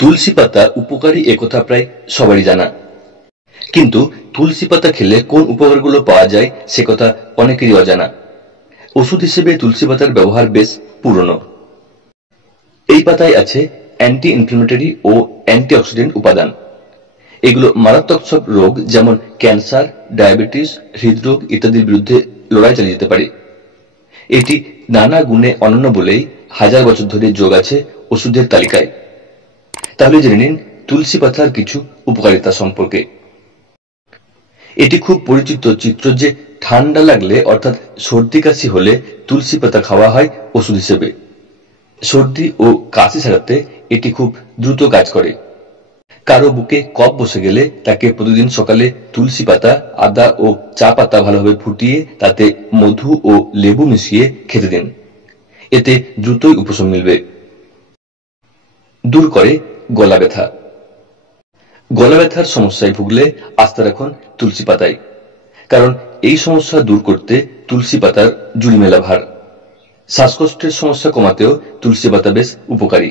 তুলসী পাতা উপকারী একথা প্রায় সবারই জানা, কিন্তু তুলসী পাতা খেলে কোন উপকারগুলো পাওয়া যায় সে কথা অনেকেরই অজানা। ওষুধ হিসেবে তুলসী পাতার ব্যবহার বেশ পুরনো। এই পাতায় আছে অ্যান্টি ইনফ্লেমেটরি ও অ্যান্টিঅক্সিডেন্ট উপাদান। এগুলো মারাত্মক সব রোগ যেমন ক্যান্সার, ডায়াবেটিস, হৃদরোগ ইত্যাদির বিরুদ্ধে লড়াই চালিয়ে যেতে পারে। এটি নানা গুণে অনন্য বলেই হাজার বছর ধরে যোগ আছে ওষুধের তালিকায়। তাহলে জেনে নিন তুলসী পাতার কিছু উপকারিতা সম্পর্কে। এটি খুব পরিচিত চিত্র যে ঠান্ডা লাগলে অর্থাৎ সর্দি কাশি হলে তুলসী পাতা খাওয়া হয় ওষুধ হিসেবে। সর্দি ও কাশি ছাড়াতে এটি খুব দ্রুত কাজ করে। কারো বুকে কফ বসে গেলে তাকে প্রতিদিন সকালে তুলসী পাতা, আদা ও চা পাতা ভালোভাবে ফুটিয়ে তাতে মধু ও লেবু মিশিয়ে খেতে দিন। এতে দ্রুতই উপশম মিলবে। দূর করে গলা ব্যথা। গলা ব্যথার সমস্যায় ভুগলে আস্থা রাখুন তুলসী পাতায়, কারণ এই সমস্যা দূর করতে তুলসী পাতার জুড়ি মেলা ভার। শ্বাসকষ্টের সমস্যা কমাতেও তুলসী পাতা বেশ উপকারী।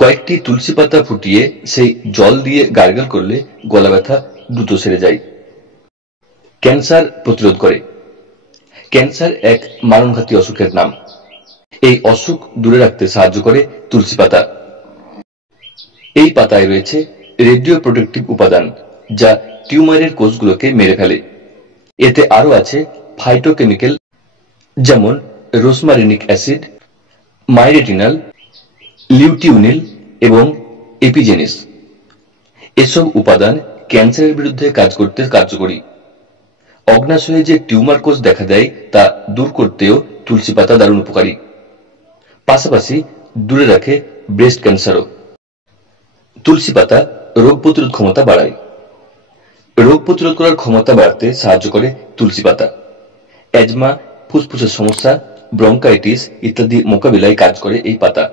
কয়েকটি তুলসী পাতা ফুটিয়ে সেই জল দিয়ে গার্গল করলে গলা ব্যথা দ্রুত সেরে যায়। ক্যান্সার প্রতিরোধ করে। ক্যান্সার এক মারণঘাতী অসুখের নাম। এই অসুখ দূরে রাখতে সাহায্য করে তুলসী পাতা। এই পাতায় রয়েছে রেডিও প্রোটেক্টিভ উপাদান যা টিউমারের কোষগুলোকে মেরে ফেলে। এতে আরো আছে ফাইটোকেমিক্যাল যেমন রোসমারিনিক অ্যাসিড, মাইরেটিনাল, লিউটিউনিল এবং এপিজেনিস। এসব উপাদান ক্যান্সারের বিরুদ্ধে কাজ করতে কার্যকরী। অগ্নাশয়ে যে টিউমার কোষ দেখা দেয় তা দূর করতেও তুলসী পাতা দারুণ উপকারী। পাশাপাশি দূরে রাখে ব্রেস্ট ক্যান্সারও। তুলসী পাতা রোগ প্রতিরোধ ক্ষমতা বাড়ায়। রোগ প্রতিরোধ করার ক্ষমতা বাড়াতে সাহায্য করে তুলসী পাতা। অ্যাজমা, ফুসফুসের সমস্যা, ব্রঙ্কাইটিস ইত্যাদি মোকাবিলায় কাজ করে এই পাতা।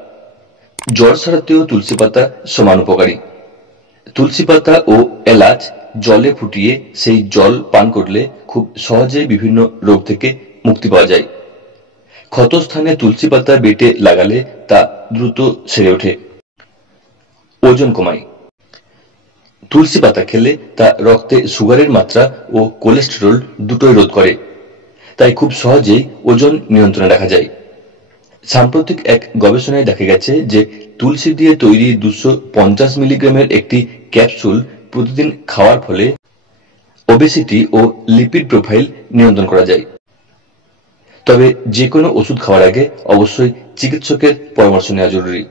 জ্বর সারাতেও তুলসী পাতা সমান উপকারী। তুলসী পাতা ও এলাচ জলে ফুটিয়ে সেই জল পান করলে খুব সহজেই বিভিন্ন রোগ থেকে মুক্তি পাওয়া যায়। ক্ষতস্থানে তুলসী পাতা বেটে লাগালে তা দ্রুত সেরে ওঠে। ওজন কমায়। তুলসী পাতা খেলে তা রক্তে সুগারের মাত্রা ও কোলেস্টেরল দুটোই রোধ করে, তাই খুব সহজেই ওজন নিয়ন্ত্রণে রাখা যায়। সাম্প্রতিক এক গবেষণায় দেখা গেছে যে তুলসী দিয়ে তৈরি 250 মিলিগ্রামের একটি ক্যাপসুল প্রতিদিন খাওয়ার ফলে ওবেসিটি ও লিপিড প্রোফাইল নিয়ন্ত্রণ করা যায়। তবে যে কোনো ওষুধ খাওয়ার আগে অবশ্যই চিকিৎসকের পরামর্শ নেওয়া জরুরি।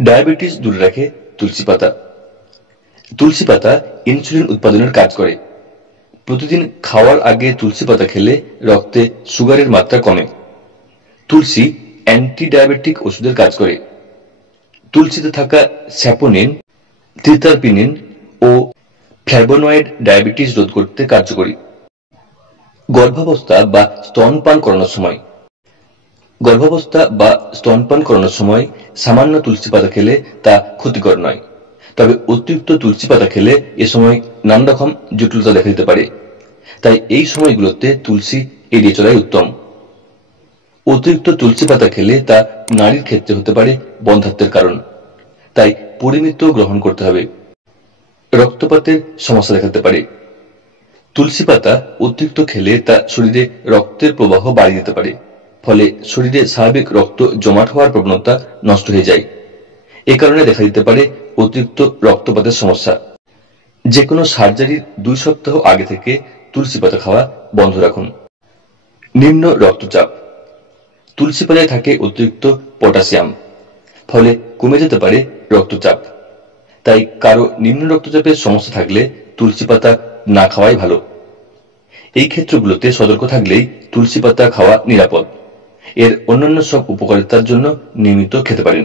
ডায়াবেটিস দূরে রাখে তুলসী পাতা। তুলসী পাতা ইনসুলিন উৎপাদনের কাজ করে। প্রতিদিন খাওয়ার আগে তুলসী পাতা খেলে রক্তে সুগারের মাত্রা কমে। তুলসী অ্যান্টি ডায়াবেটিক ওষুধের কাজ করে। তুলসীতে থাকা স্যাপোনিন, ট্রিটারপিনিন ও ফ্ল্যাভোনয়েড ডায়াবেটিস রোধ করতে কার্যকরী। গর্ভাবস্থা বা স্তনপান করানোর সময় সামান্য তুলসী পাতা খেলে তা ক্ষতিকর নয়। তবে অতিরিক্ত তুলসী পাতা খেলে এ সময় নানা রকম জটিলতা দেখা দিতে পারে। তাই এই সময়গুলোতে তুলসী এড়িয়ে চলাই উত্তম। অতিরিক্ত তুলসী পাতা খেলে তা নারীর ক্ষেত্রে হতে পারে বন্ধ্যাত্বের কারণ। তাই পরিমিত গ্রহণ করতে হবে। রক্তপাতের সমস্যা দেখাতে পারে। তুলসী পাতা অতিরিক্ত খেলে তা শরীরে রক্তের প্রবাহ বাড়িয়ে দিতে পারে। ফলে শরীরে স্বাভাবিক রক্ত জমাট হওয়ার প্রবণতা নষ্ট হয়ে যায়। এ কারণে দেখা দিতে পারে অতিরিক্ত রক্তপাতের সমস্যা। যে কোনো সার্জারির 2 সপ্তাহ আগে থেকে তুলসী পাতা খাওয়া বন্ধ রাখুন। নিম্ন রক্তচাপ। তুলসী পাতায় থাকে অতিরিক্ত পটাশিয়াম, ফলে কমে যেতে পারে রক্তচাপ। তাই কারো নিম্ন রক্তচাপের সমস্যা থাকলে তুলসী পাতা না খাওয়াই ভালো। এই ক্ষেত্রগুলোতে সতর্ক থাকলেই তুলসী পাতা খাওয়া নিরাপদ। এর অন্যান্য সব উপকারিতার জন্য নিয়মিত খেতে পারেন।